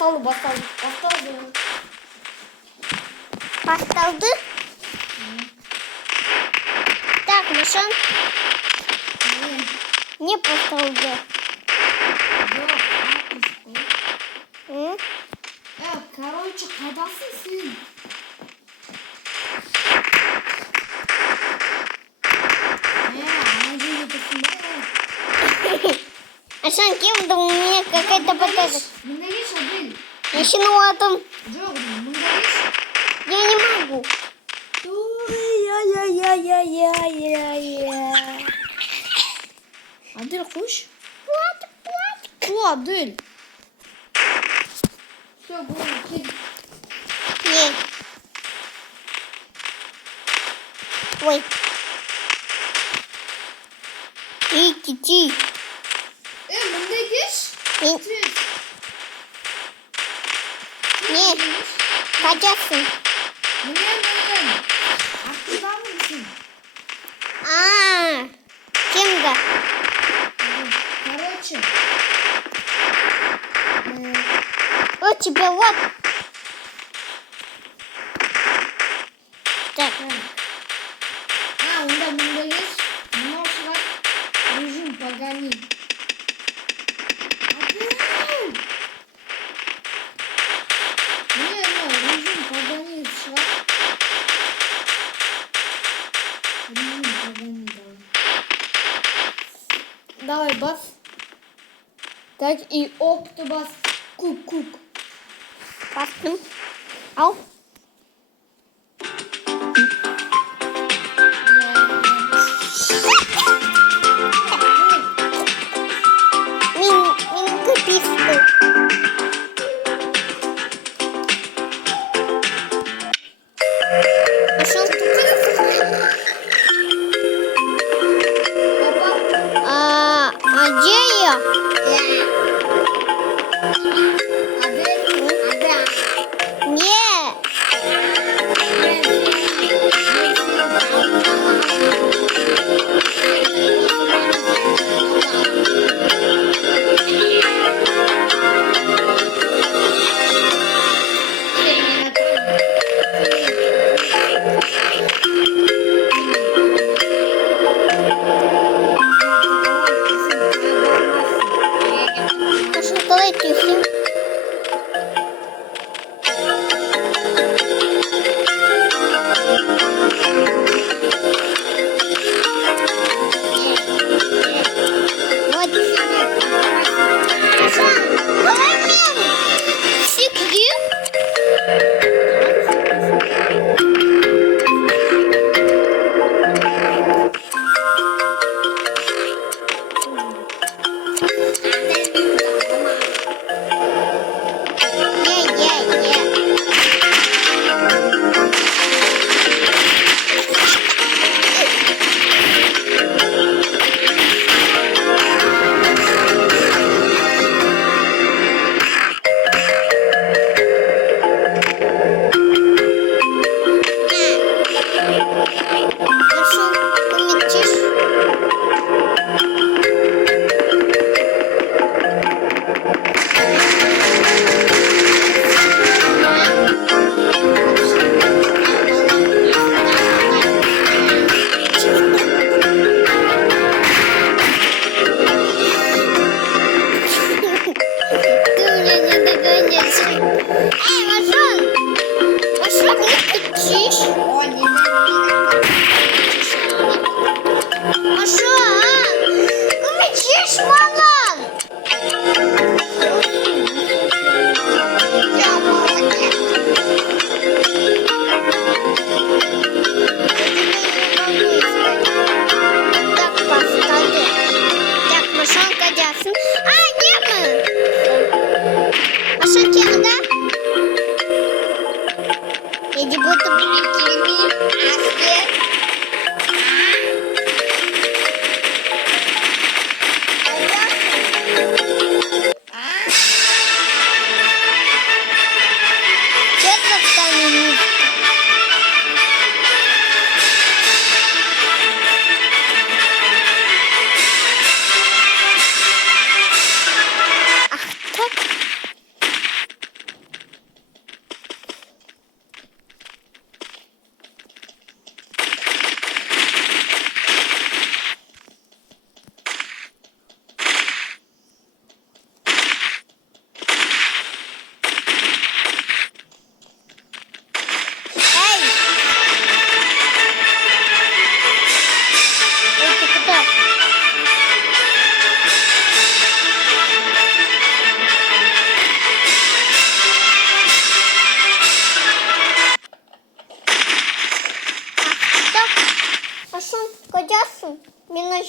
Bastaldı. Bastaldı. Так, Машан. Не bastaldı. Yok. Ya короче kadasın siz. Машан, кем-то у меня какая-то батарея. Bunda geç Adil. Начинуатом. Yok bunda geç. Я не могу. Adil koş. Bu Adil. Все, bunu kil. Не. Ой. Иди. Bunda geç. Не. Не. Kaçarsın. Bunda aklıdan mısın? Кем-то. Короче. Вот тебе вот. Так. Onda geç. Нож режим погони. Режим погони шаг. Режим погони давай. Давай бас. Так и опт бас. Кук. Bastım. Al. Min kıpıstı. Пошел А где я? Не. Пошел давай тихо. Вот. Давай мне. Сиди. Пошел помечишь. Ты меня не догонишь. Эй, Машон, не кричишь? Машон, кричишь, Малан? Так, поставь. Так, Машонка, дясн. Нет мы. Машонки, да?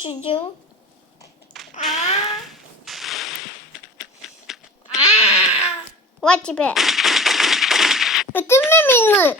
сидел. Вот тебе. Это мимины.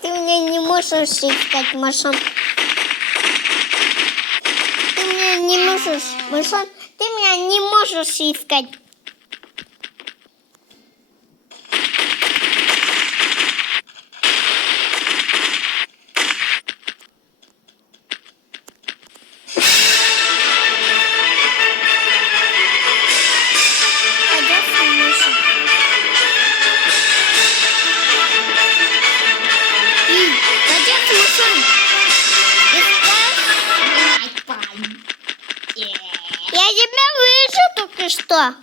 Ты меня не можешь искать, Машон. Ты меня не можешь, Машон. Ты меня не можешь искать. Я тебя вижу только что.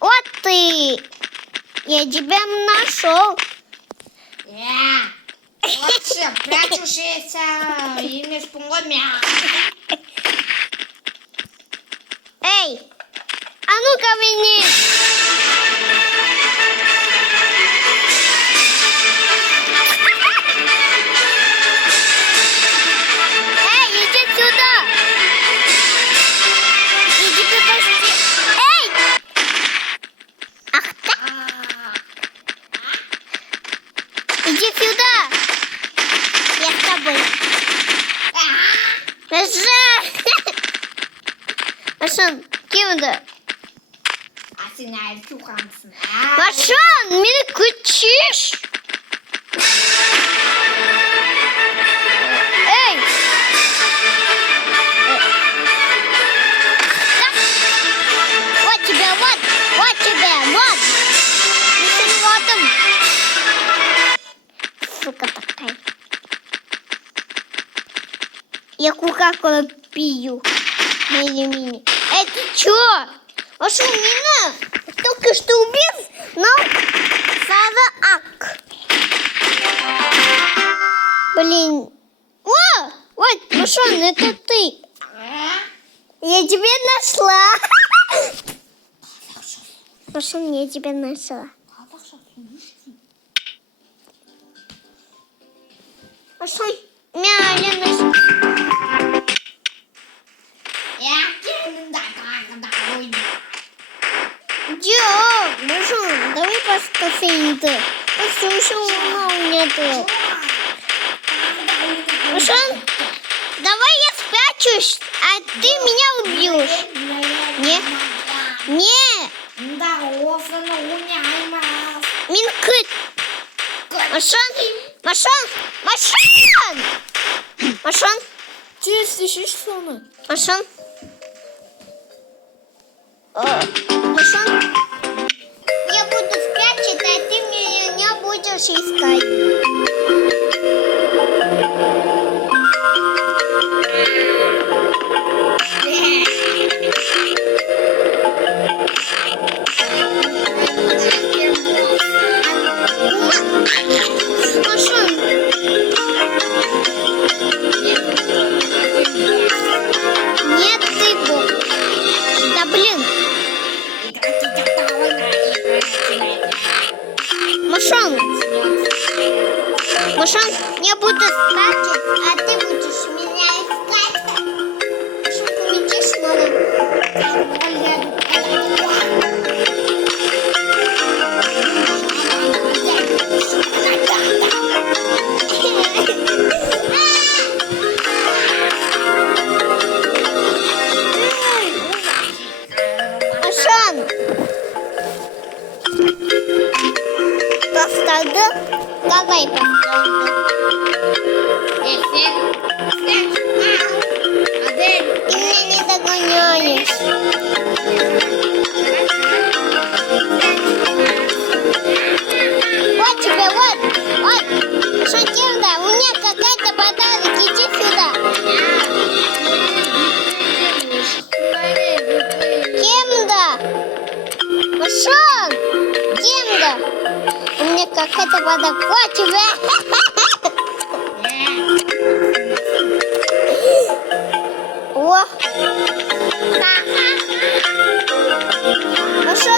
Вот ты. Я тебя нашел. Лучше прячущийся имя шпунгомя. Эй, а ну-ка мне. Эй, иди сюда. Иди почти. Эй! Ах так. Иди сюда. Я с тобой. Машон, кем это? Машон, меня кричишь? Эй! Так. Вот тебя, вот тебя, вот. Вот он. Сука такая. Я кока-колу пью. Мини-мини. Эй, ты чё? Машон, меня только что убил, но Сара-ак. Блин. О, вот, Машон, это ты. Я тебя нашла. Машон, я тебя нашла. Машон, меня нашла. Дё, Машон, давай поспасаем-то. Послушай, у меня тут. Машон, давай я спрячусь, а ты меня убьешь. Не? Не. Минкыт. Машон, Машон, Машон. Машон. Ты слышишь, что мы? Машон. Машон. Я буду спрятать, а ты меня будешь искать. Машон. Нет, ты бог. Да блин. Машон. Машон. как это подокочивает. О! Маша,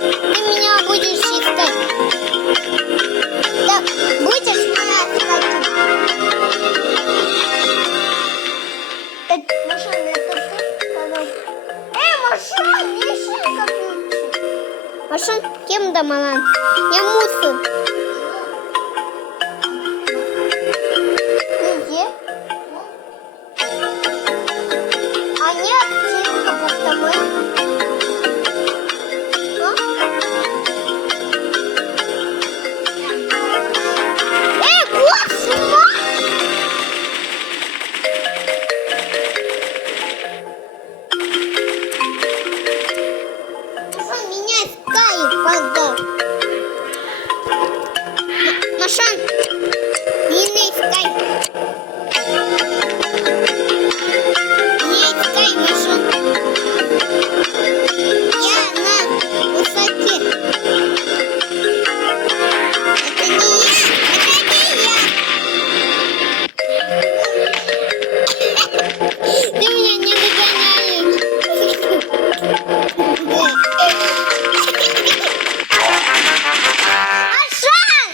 ты меня будешь искать. Так, будешь меня искать? Так, Маша, это ты? Маша, не ищи как Маша, кем домалан? Я мусор. Где? А нет, тихо, потому Космо! Меня искает, пожалуйста. Машан, не искай. Не искай, Машан. Я на высоте. Это не я, это не я. Ты меня не догоняешь. Ашан!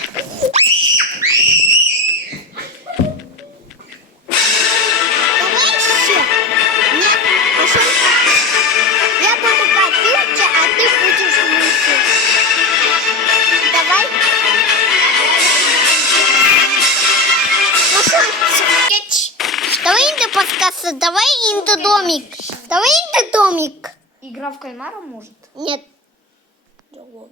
Давай еще. Нет, Ашан. Я буду катиться, а ты будешь мусить. Давай. Ашан, давай инда подкасться, давай инда домик. Давай инда домик. Игра в кальмара может? Нет. Другого.